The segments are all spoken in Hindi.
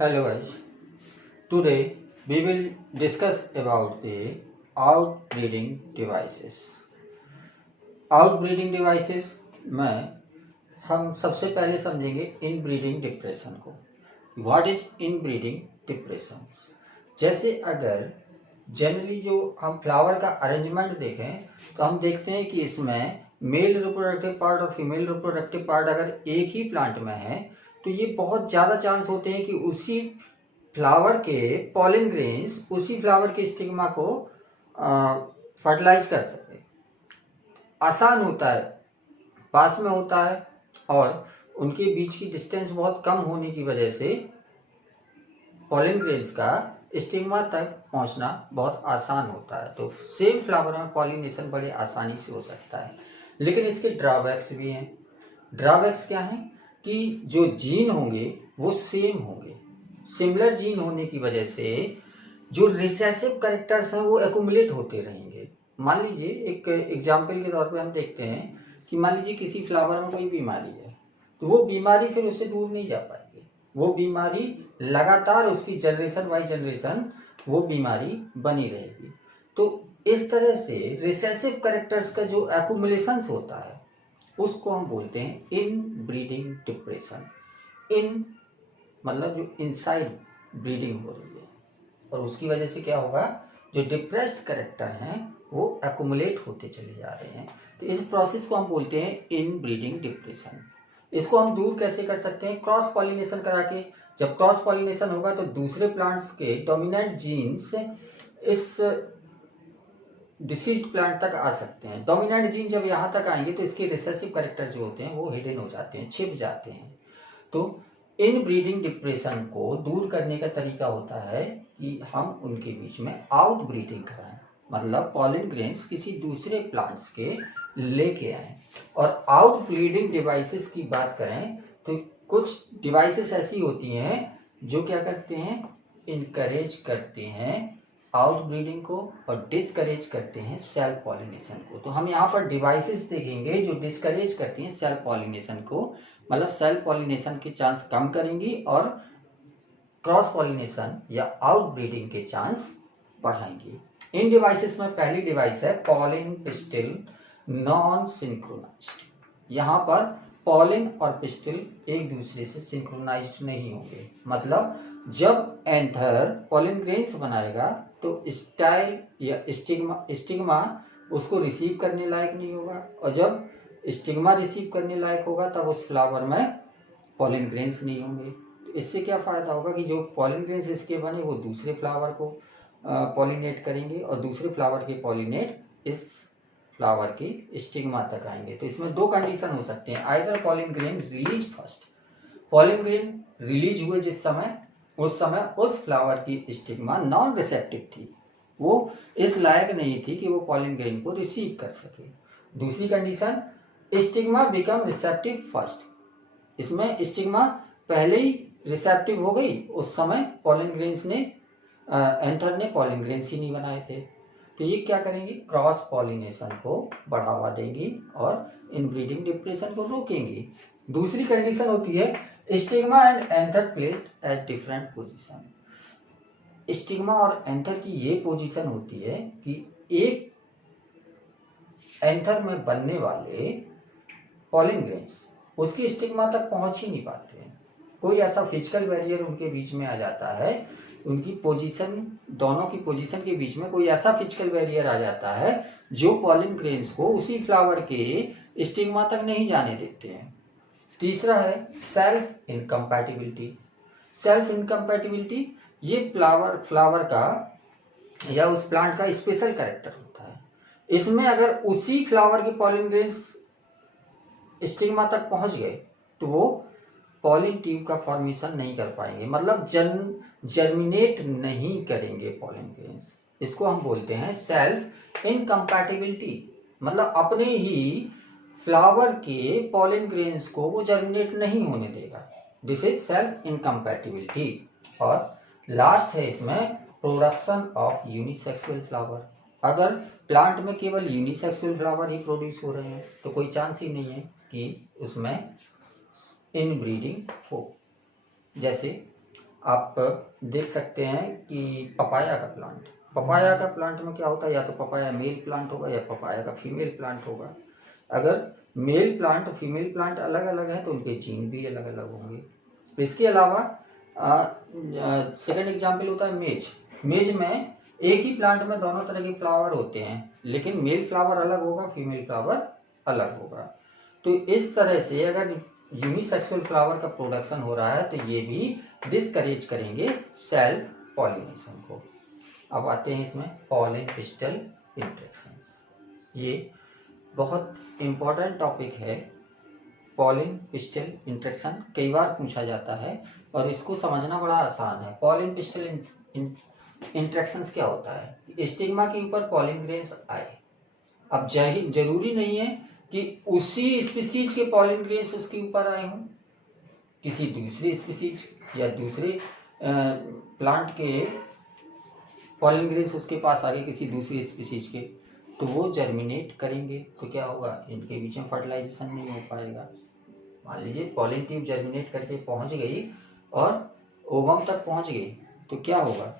Hello guys. Today we will discuss about the outbreeding devices. Outbreeding devices में हम सबसे पहले समझेंगे इनब्रीडिंग डिप्रेशन को. What is inbreeding depression? जैसे अगर जनरली जो हम फ्लावर का अरेंजमेंट देखें तो हम देखते हैं कि इसमें मेल रिप्रोडक्टिव पार्ट और फीमेल रिप्रोडक्टिव पार्ट अगर एक ही प्लांट में है तो ये बहुत ज़्यादा चांस होते हैं कि उसी फ्लावर के पॉलिन ग्रेन्स उसी फ्लावर के स्टिग्मा को फर्टिलाइज कर सके. आसान होता है, पास में होता है और उनके बीच की डिस्टेंस बहुत कम होने की वजह से पॉलिन ग्रेन्स का स्टिग्मा तक पहुंचना बहुत आसान होता है. तो सेम फ्लावर में पॉलिनेशन बड़े आसानी से हो सकता है, लेकिन इसके ड्रॉबैक्स भी हैं. ड्रॉबैक्स क्या हैं कि जो जीन होंगे वो सेम होंगे. सिमिलर जीन होने की वजह से जो रिसेसिव कैरेक्टर्स हैं वो एक्यूमुलेट होते रहेंगे. मान लीजिए एक एग्जाम्पल के तौर पे हम देखते हैं कि मान लीजिए किसी फ्लावर में कोई बीमारी है तो वो बीमारी फिर उससे दूर नहीं जा पाएगी. वो बीमारी लगातार उसकी जनरेशन बाई जनरेशन वो बीमारी बनी रहेगी. तो इस तरह से रिसेसिव कैरेक्टर्स का जो एक्यूमुलेशन होता है उसको हम बोलते हैं इन ब्रीडिंग डिप्रेशन. इन मतलब जो इनसाइड ब्रीडिंग हो रही है और उसकी वजह से क्या होगा, जो डिप्रेस्ड कैरेक्टर हैं वो एक्यूमुलेट होते चले जा रहे हैं. तो इस प्रोसेस को हम बोलते हैं इन ब्रीडिंग डिप्रेशन. इसको हम दूर कैसे कर सकते हैं? क्रॉस पॉलिनेशन करा के. जब क्रॉस पॉलिनेशन होगा तो दूसरे प्लांट्स के डोमिनेंट जीन्स इस डिसीज्ड प्लांट तक आ सकते हैं. डोमिनेंट जीन जब यहाँ तक आएंगे तो इसके रिसेसिव कैरेक्टर जो होते हैं वो हिडन हो जाते हैं, छिप जाते हैं. तो इन ब्रीडिंग डिप्रेशन को दूर करने का तरीका होता है कि हम उनके बीच में आउट ब्रीडिंग कराएं. मतलब पॉलिन ग्रेन्स किसी दूसरे प्लांट्स के लेके आए. और आउट ब्रीडिंग डिवाइसेस की बात करें तो कुछ डिवाइसेस ऐसी होती हैं जो क्या करते हैं, इनकरेज करते हैं आउट ब्रीडिंग को और डिस्करेज करते हैं सेल्फ पॉलिनेशन को. तो हम यहाँ पर डिवाइसेस देखेंगे जो डिस्करेज करती हैं सेल्फ पॉलिनेशन को, मतलब सेल्फ पॉलिनेशन के चांस कम करेंगी और क्रॉस पॉलिनेशन या आउट ब्रीडिंग के चांस बढ़ाएंगी. इन डिवाइसेस में पहली डिवाइस है पॉलिन पिस्टिल नॉन सिंक्रोनाइज्ड. यहाँ पर पॉलिन और पिस्टिल एक दूसरे से सिंक्रोनाइज्ड नहीं होंगे. मतलब जब एंथर पॉलिन ग्रेन्स बनाएगा तो स्टाइल या स्टिग्मा उसको रिसीव करने लायक नहीं होगा, और जब स्टिग्मा रिसीव करने लायक होगा तब उस फ्लावर में पॉलिन ग्रेन्स नहीं होंगे. तो इससे क्या फायदा होगा कि जो पॉलिन ग्रेन्स इसके बने वो दूसरे फ्लावर को पॉलिनेट करेंगे और दूसरे फ्लावर के पॉलिनेट इस फ्लावर की स्टिग्मा तक आएंगे. तो इसमें दो कंडीशन हो सकते हैं, either pollen grain release first. Pollen grain release हुए जिस समय उस समय उस फ्लावर की स्टिग्मा नॉन रिसेप्टिव थी, वो इस लायक नहीं थी कि वो पॉलिन ग्रेन को रिसीव कर सके. दूसरी condition stigma become receptive first. इसमें स्टिग्मा पहले ही रिसेप्टिव हो गई, उस समय पॉलिन ग्रेन्स ने एंथर ने पॉलिन ग्रेन्स ही नहीं बनाए थे. तो ये क्या करेंगी, क्रॉस पॉलिनेशन को बढ़ावा देंगी और इनब्रीडिंग डिप्रेशन को रोकेंगी. दूसरी कंडीशन होती है stigma and anther placed at different position. Stigma और एंथर की ये पोजीशन होती है कि एक एंथर में बनने वाले पॉलिन ग्रेन्स उसकी स्टिग्मा तक पहुंच ही नहीं पाते हैं. कोई ऐसा फिजिकल बैरियर उनके बीच में आ जाता है, उनकी पोजीशन, दोनों की पोजीशन के बीच में कोई ऐसा फिजिकल बैरियर आ जाता है जो पॉलिन ग्रेन्स को उसी फ्लावर के स्टिग्मा तक नहीं जाने देते हैं. तीसरा है सेल्फ इनकम्पैटिबिलिटी. सेल्फ इनकम्पैटिबिलिटी ये फ्लावर का या उस प्लांट का स्पेशल कैरेक्टर होता है. इसमें अगर उसी फ्लावर के पॉलिन ग्रेन्स स्टिग्मा तक पहुंच गए तो वो पॉलिन ट्यूब का फॉर्मेशन नहीं कर पाएंगे, मतलब जर्मिनेट नहीं करेंगे पॉलिन ग्रेन्स. इसको हम बोलते हैं सेल्फ इनकम्पैटिबिलिटी. मतलब अपने ही फ्लावर के पॉलिन ग्रेन्स को वो जर्मिनेट नहीं होने देगा. This is self incompatibility. और लास्ट है इसमें प्रोडक्शन ऑफ यूनिसेक्सुअल फ्लावर. अगर प्लांट में केवल यूनिसेक्सुअल फ्लावर ही प्रोड्यूस हो रहे हैं तो कोई चांस ही नहीं है कि उसमें इनब्रीडिंग हो. जैसे आप देख सकते हैं कि पपाया का प्लांट में क्या होता है, या तो पपाया मेल प्लांट होगा या पपाया का फीमेल प्लांट होगा। अगर मेल प्लांट और फीमेल प्लांट अलग अलग है तो उनके जीन भी अलग अलग होंगे। इसके अलावा सेकंड एग्जाम्पल होता है मेज में एक ही प्लांट में दोनों तरह के फ्लावर होते हैं, लेकिन मेल फ्लावर अलग होगा, फीमेल फ्लावर अलग होगा। तो इस तरह से अगर यूनिसेक्सुअल फ्लावर का प्रोडक्शन हो रहा है तो ये भी डिस्करेज करेंगे सेल्फ पॉलिनेशन को। अब आते हैं इसमें पॉलिन पिस्टल इंटरेक्शंस। ये बहुत इंपॉर्टेंट टॉपिक है। पॉलिन पिस्टल इंटरेक्शन कई बार पूछा जाता है और इसको समझना बड़ा आसान है। पॉलिन पिस्टल इंटरेक्शंस क्या होता है, स्टिग्मा के ऊपर पॉलिन ग्रेन्स आए। अब जरूरी नहीं है कि उसी स्पीसीज के पॉलिन ग्रेन्स उसके ऊपर आए हों, किसी दूसरे स्पीसीज या दूसरे प्लांट के पॉलिन ग्रेन्स उसके पास आ गए किसी दूसरी स्पीसीज के, तो वो जर्मिनेट करेंगे तो क्या होगा, इनके बीच में फर्टिलाइजेशन नहीं हो पाएगा। मान लीजिए पॉलिन ट्यूब जर्मिनेट करके पहुंच गई और ओवम तक पहुंच गई तो क्या होगा,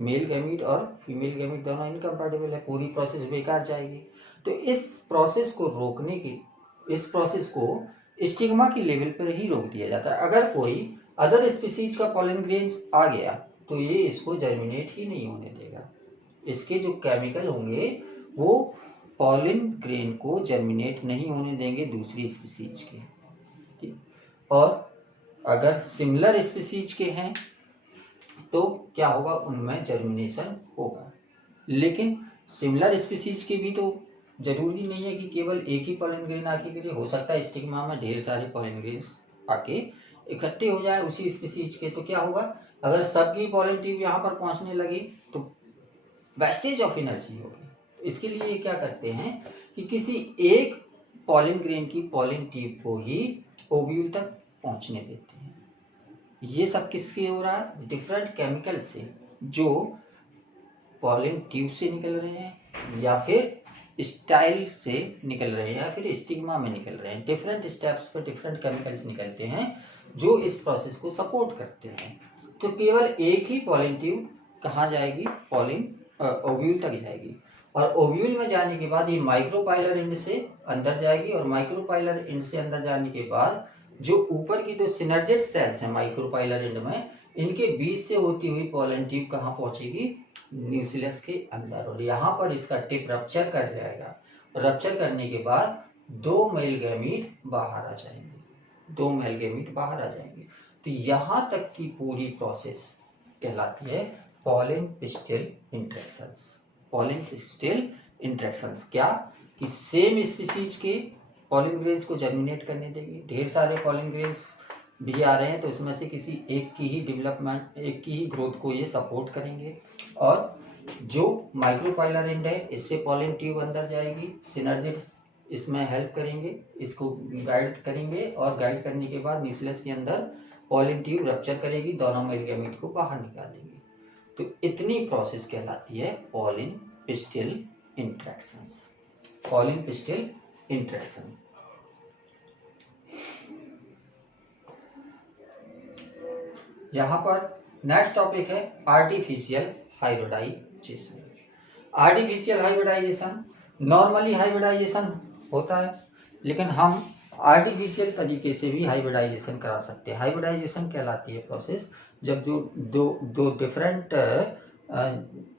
मेल गैमीट और फीमेल गैमीट दोनों इनकम्पैटिबल है, पूरी प्रोसेस बेकार जाएगी। तो इस प्रोसेस को रोकने की, इस प्रोसेस को स्टिग्मा की लेवल पर ही रोक दिया जाता है। अगर कोई अदर स्पीसीज का पॉलिन ग्रेन्स आ गया तो ये इसको जर्मिनेट ही नहीं होने देगा। इसके जो केमिकल होंगे वो पॉलिन ग्रेन को जर्मिनेट नहीं होने देंगे दूसरी स्पीसीज के। और अगर सिमिलर स्पीसीज के हैं तो क्या होगा, उनमें जर्मिनेशन होगा। लेकिन सिमिलर स्पीसीज के भी तो जरूरी नहीं है कि केवल एक ही पॉलिन ग्रेन आके गिरे, हो सकता है स्टिग्मा में ढेर सारे पॉलिन ग्रेन्स आके इकट्ठे हो जाए उसी स्पीसीज के। तो क्या होगा, अगर सबकी पॉलिन ट्यूब यहाँ पर पहुंचने लगी तो वेस्टेज ऑफ एनर्जी होगी। तो इसके लिए ये क्या करते हैं कि किसी एक पॉलिन ग्रेन की पॉलिन ट्यूब को ही ओव्यूल तक पहुंचने देते हैं। ये सब किसके हो रहा है, डिफरेंट केमिकल से जो पॉलिन ट्यूब से निकल रहे हैं या फिर स्टाइल से निकल रहे हैं या फिर स्टिग्मा में निकल रहे हैं। डिफरेंट स्टेप्स पर डिफरेंट केमिकल्स निकलते हैं जो इस प्रोसेस को सपोर्ट करते हैं। तो केवल एक ही पॉलिन ट्यूब कहाँ जाएगी, पॉलिन ओव्यूल तक जाएगी और ओव्यूल में जाने के बाद ये माइक्रोपाइलर एंड से अंदर जाएगी और माइक्रोपाइलर एंड से अंदर जाने के बाद जो ऊपर की दो सिनर्जेट सेल्स हैं माइक्रोपाइलर एंड में, इनके बीच से होती हुई पॉलन ट्यूब कहाँ पहुंचेगी, न्यूक्लियस के अंदर, और यहाँ पर इसका टिप रप्चर कर जाएगा। रप्चर करने के बाद दो मेल गैमीट बाहर आ जाएंगे, दो मेल गैमीट बाहर आ जाएंगे। तो यहाँ तक की पूरी प्रोसेस कहलाती है pollen pistol interactions. Pollen pistol interactions क्या कि सेम स्पीसीज के पॉलिन ग्रेन्स को जर्मिनेट करने देगी। ढेर सारे पॉलिन ग्रेन्स भी आ रहे हैं तो उसमें से किसी एक की ही डेवलपमेंट, एक की ही ग्रोथ को ये सपोर्ट करेंगे। और जो माइक्रोपाइलर एंड है इससे पॉलिन ट्यूब अंदर जाएगी, सिनर्जिट्स इसमें हेल्प करेंगे, इसको गाइड करेंगे और गाइड करने के बाद न्यूक्लियस के अंदर पॉलिन ट्यूब रप्चर करेगी, दोनों मेल गैमीट को बाहर निकालेंगे। तो इतनी प्रोसेस कहलाती है pollen pistil interactions. Pollen pistil interaction. यहाँ पर नेक्स्ट टॉपिक है artificial hybridisation. Artificial hybridisation normally hybridisation होता है, लेकिन हम आर्टिफिशियल तरीके से भी हाइब्रिडाइजेशन करा सकते हैं। हाइब्रिडाइजेशन कहलाती है प्रोसेस जब जो दो डिफरेंट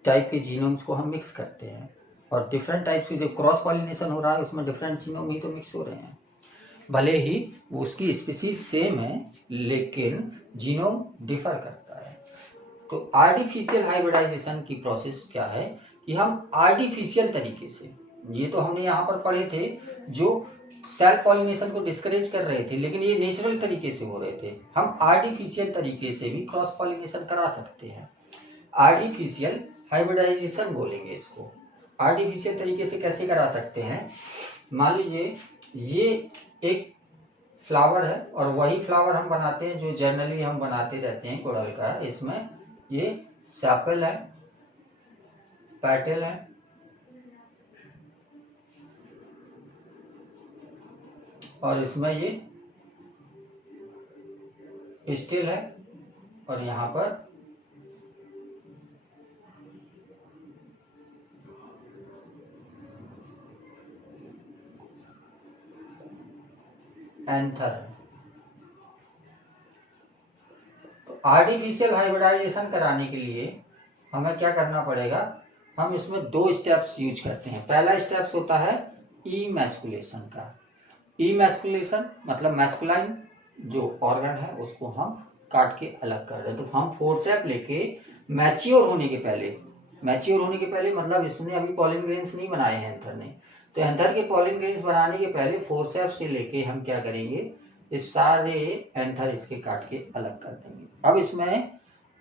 टाइप के जीनोम्स को हम मिक्स करते हैं, और डिफरेंट टाइप से जो क्रॉस पॉलिनेशन हो रहा है उसमें डिफरेंट जीनोम ही तो मिक्स हो रहे हैं। भले ही उसकी स्पीसीज सेम है लेकिन जीनोम डिफर करता है। तो आर्टिफिशियल हाइब्रिडाइजेशन की प्रोसेस क्या है कि हम आर्टिफिशियल तरीके से, ये तो हमने यहाँ पर पढ़े थे जो सेल्फ पॉलिनेशन को डिस्करेज कर रहे थे, लेकिन ये नेचुरल तरीके से हो रहे थे। हम आर्टिफिशियल तरीके से भी क्रॉस पॉलिनेशन करा सकते हैं। आर्टिफिशियल हाइब्रिडाइजेशन बोलेंगे इसको। आर्टिफिशियल तरीके से कैसे करा सकते हैं, मान लीजिए ये एक फ्लावर है और वही फ्लावर हम बनाते हैं जो जनरली हम बनाते रहते हैं कोरल का। इसमें ये सेपल है, पेटल है और इसमें ये स्टिल है और यहाँ पर एंथर। तो आर्टिफिशियल हाइब्रिडाइजेशन कराने के लिए हमें क्या करना पड़ेगा, हम इसमें 2 स्टेप्स यूज करते हैं। पहला स्टेप्स होता है इमैस्कुलेशन का। इमैस्कुलेशन मतलब मैस्कुलाइन जो ऑर्गन है उसको हम काट के अलग कर दें। तो हम फोर्सेप लेके मैच्योर होने के पहले मतलब इसने अभी पॉलिन ग्रेन्स नहीं बनाए हैं एंथर ने, तो एंथर के पॉलिन ग्रेन्स बनाने के पहले फोर्सेप से लेके हम क्या करेंगे, इस सारे एंथर इसके काट के अलग कर देंगे। अब इसमें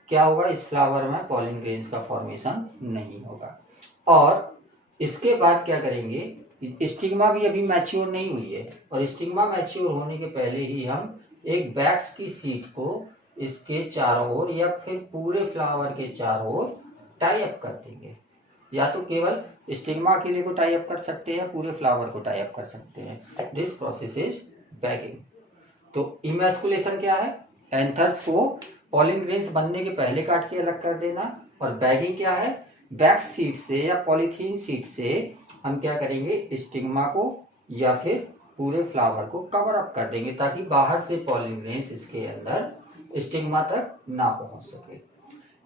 क्या होगा, इस फ्लावर में पॉलिन ग्रेन्स का फॉर्मेशन नहीं होगा। और इसके बाद क्या करेंगे, स्टिग्मा भी अभी मैच्योर नहीं हुई है, और स्टिग्मा मैच्योर होने के पहले ही हम एक वैक्स की शीट को इसके चारों ओर या फिर पूरे फ्लावर के चारों ओर टाई अप कर देंगे। या तो केवल स्टिग्मा के लिए को टाई अप कर सकते हैं, पूरे फ्लावर को टाई अप कर सकते हैं। This process is bagging. तो इमैस्कुलेशन क्या है, एंथर्स को पॉलिन ग्रेन्स बनने के पहले काट के अलग कर देना। और बैगिंग क्या है, वैक्स शीट से या पॉलीथीन शीट से हम क्या करेंगे, स्टिग्मा को या फिर पूरे फ्लावर को कवर अप कर देंगे ताकि बाहर से पॉलिन ग्रेन्स इसके अंदर स्टिग्मा तक ना पहुंच सके।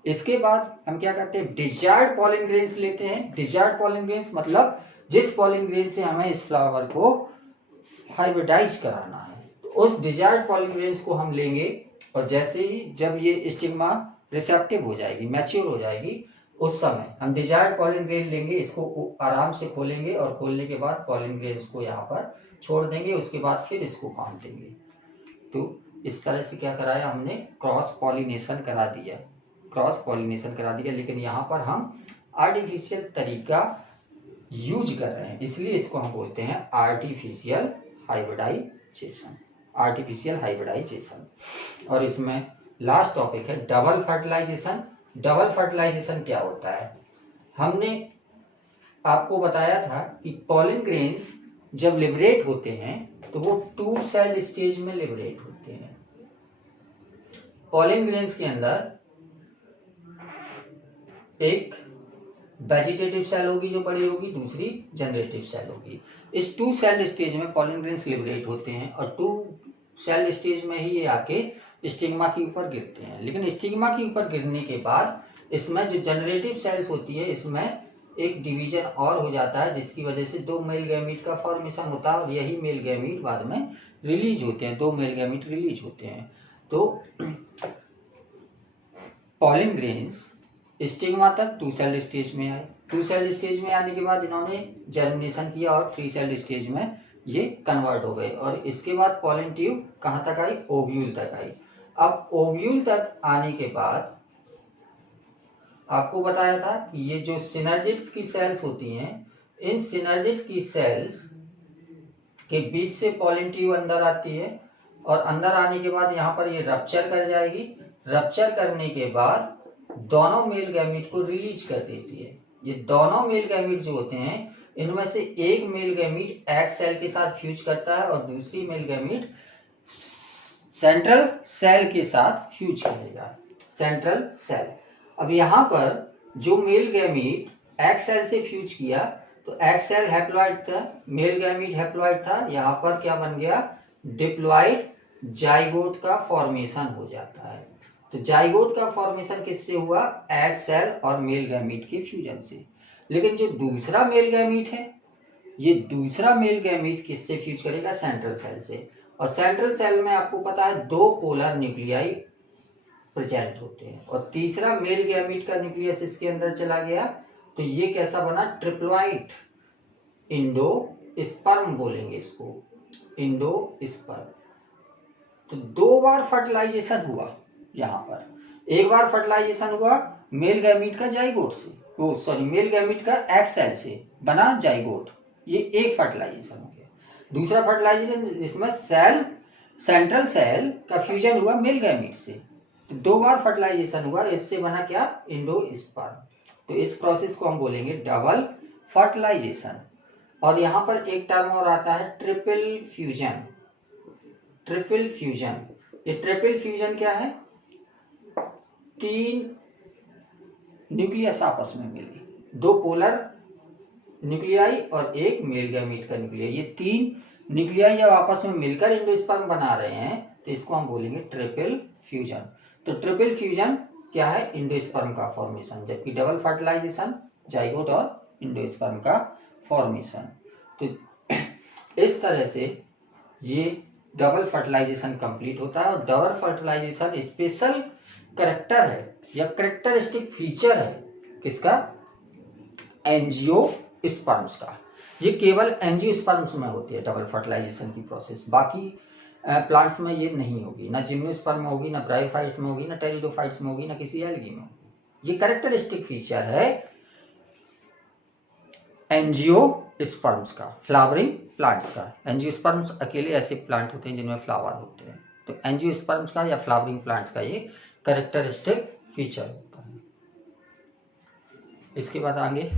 इसके बाद हम क्या करते हैं, डिजायर्ड पॉलिन ग्रेन्स लेते हैं। डिजायर्ड पॉलिन ग्रेन्स मतलब जिस पॉलिन ग्रेन से हमें इस फ्लावर को हाइब्रिडाइज कराना है, तो उस डिजायर्ड पॉलिन ग्रेन्स को हम लेंगे। और जैसे ही जब ये स्टिग्मा रिसेप्टिव हो जाएगी, मैच्योर हो जाएगी, उस समय हम डिजायर्ड पॉलिन ग्रेन लेंगे, इसको आराम से खोलेंगे और खोलने के बाद पॉलिन ग्रेन्स को यहाँ पर छोड़ देंगे। उसके बाद फिर इसको काट देंगे। तो इस तरह से क्या कराया हमने, क्रॉस पॉलिनेशन करा दिया। लेकिन यहाँ पर हम आर्टिफिशियल तरीका यूज कर रहे हैं, इसलिए इसको हम बोलते हैं आर्टिफिशियल हाइब्रिडाइजेशन। और इसमें लास्ट टॉपिक है डबल फर्टिलाइजेशन। डबल फर्टिलाइजेशन क्या होता है, हमने आपको बताया था कि पॉलिन ग्रेन्स जब लिबरेट होते हैं तो वो 2 सेल स्टेज में लिबरेट होते हैं। पॉलिन ग्रेन्स के अंदर एक वेजिटेटिव सेल होगी जो बड़ी होगी, दूसरी जनरेटिव सेल होगी। इस 2 सेल स्टेज में पॉलिन ग्रेन्स लिबरेट होते हैं और 2 सेल स्टेज में ही ये आके स्टिग्मा के ऊपर गिरते हैं। लेकिन स्टिग्मा के ऊपर गिरने के बाद इसमें जो जनरेटिव सेल्स होती है, इसमें एक डिवीजन और हो जाता है, जिसकी वजह से 2 मेल गैमीट का फॉर्मेशन होता है और यही मेल गैमीट बाद में रिलीज होते हैं। 2 मेल गैमीट रिलीज होते हैं। तो पॉलिन ग्रेन्स स्टिग्मा तक 2 सेल स्टेज में आए। 2 सेल स्टेज में आने के बाद इन्होंने जर्मिनेशन किया और 3 सेल स्टेज में ये कन्वर्ट हो गए। और इसके बाद पॉलिन ट्यूब कहाँ तक आई, ओव्यूल तक आई। अब ओव्यूल तक आने के बाद आपको बताया था कि ये जो सिनर्जिड्स की सेल्स होती हैं, इन सिनर्जिड्स की सेल्स के बीच से पॉलिन ट्यूब अंदर आती है और अंदर आने के बाद यहाँ पर ये रप्चर कर जाएगी। रप्चर करने के बाद दोनों मेल गैमीट को रिलीज कर देती है। ये दोनों मेल गैमीट जो होते हैं, इनमें से एक मेल गैमीट एग सेल के साथ फ्यूज करता है और दूसरी मेल गैमीट सेंट्रल सेल के साथ फ्यूज करेगा, सेंट्रल सेल। अब यहाँ पर जो मेल गैमीट एग सेल से फ्यूज किया, तो एग सेल हैप्लॉइड था, मेल गैमीट हैप्लॉइड था। यहाँ पर क्या बन गया, डिप्लॉइड जाइगोट का फॉर्मेशन हो जाता है। तो जाइगोट का फॉर्मेशन किससे हुआ, एग सेल और मेल गैमीट के फ्यूजन से। लेकिन जो दूसरा मेल गैमीट है, ये दूसरा मेल गैमीट किससे फ्यूज करेगा, सेंट्रल सेल से। और सेंट्रल सेल में आपको पता है 2 पोलर न्यूक्लियाई प्रेजेंट होते हैं और तीसरा मेल गैमीट का न्यूक्लियस इसके अंदर चला गया, तो ये कैसा बना, ट्रिप्लॉइड इंडोस्पर्म बोलेंगे इसको, इंडोस्पर्म। तो 2 बार फर्टिलाइजेशन हुआ। यहाँ पर एक बार फर्टिलाइजेशन हुआ मेल गैमीट का जाइगोट से, मेल गैमीट का एग सेल से बना जाइगोट, ये एक फर्टिलाइजेशन हो गया। दूसरा फर्टिलाइजेशन जिसमें सेंट्रल सेल का फ्यूजन हुआ मेल गैमीट से, तो 2 बार फर्टिलाइजेशन हुआ, इससे बना क्या, इंडोस्पर्म। तो इस प्रोसेस को हम बोलेंगे डबल फर्टिलाइजेशन। और यहाँ पर एक टर्म और आता है ट्रिपल फ्यूजन। ये ट्रिपल फ्यूजन क्या है, तीन न्यूक्लियस आपस में मिले, दो पोलर न्यूक्लियाई और एक मेल गैमीट का न्यूक्लियाई, ये तीन न्यूक्लियाई जब आपस में मिलकर एंडोस्पर्म बना रहे हैं तो इसको हम बोलेंगे ट्रिपल फ्यूजन। तो ट्रिपल फ्यूजन क्या है? एंडोस्पर्म का फॉर्मेशन, जबकि डबल फर्टिलाइजेशन जाइगोट और एंडोस्पर्म का फॉर्मेशन। तो इस तरह से ये डबल फर्टिलाइजेशन कंप्लीट होता है। और डबल फर्टिलाइजेशन स्पेशल करैक्टर है या करेक्टरिस्टिक फीचर है किसका? एंजियोस्पर्म्स का। ये केवल एंजियोस्पर्म्स में होती है डबल फर्टिलाइजेशन की प्रोसेस, बाकी प्लांट्स में ये नहीं होगी, ना जिम्नोस्पर्म में होगी, ना ब्रायोफाइट्स में होगी, ना टेरिडोफाइट्स में होगी, ना किसी एल्गी में। ये करेक्टरिस्टिक फीचर है एंजियोस्पर्म्स का, फ्लावरिंग प्लांट्स का। एंजियोस्पर्म्स अकेले ऐसे प्लांट होते हैं जिनमें फ्लावर होते हैं, तो एंजियोस्पर्म्स का या फ्लावरिंग प्लांट्स का ये करेक्टरिस्टिक फीचर होता है। इसके बाद आगे